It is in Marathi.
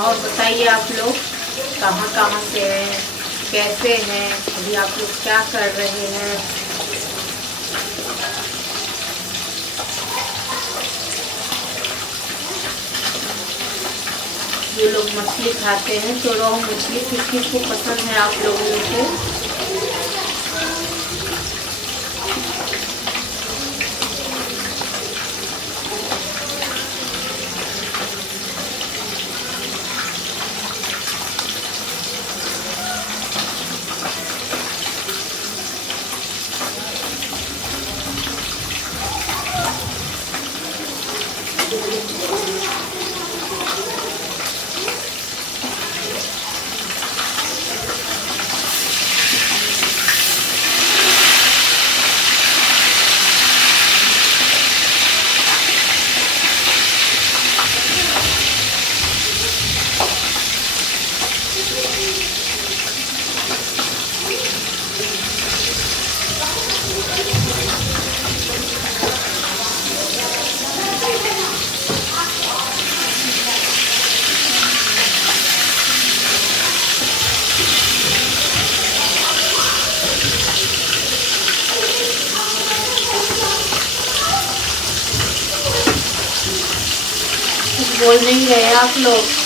और बताइए आप लोग कहाँ कहाँ से हैं, कैसे हैं, अभी आप लोग क्या कर रहे हैं। जो लोग मछली खाते हैं तो रोहू मछली किस किस को पसंद है आप लोगों में से। बोल नहीं रहे आप लोग।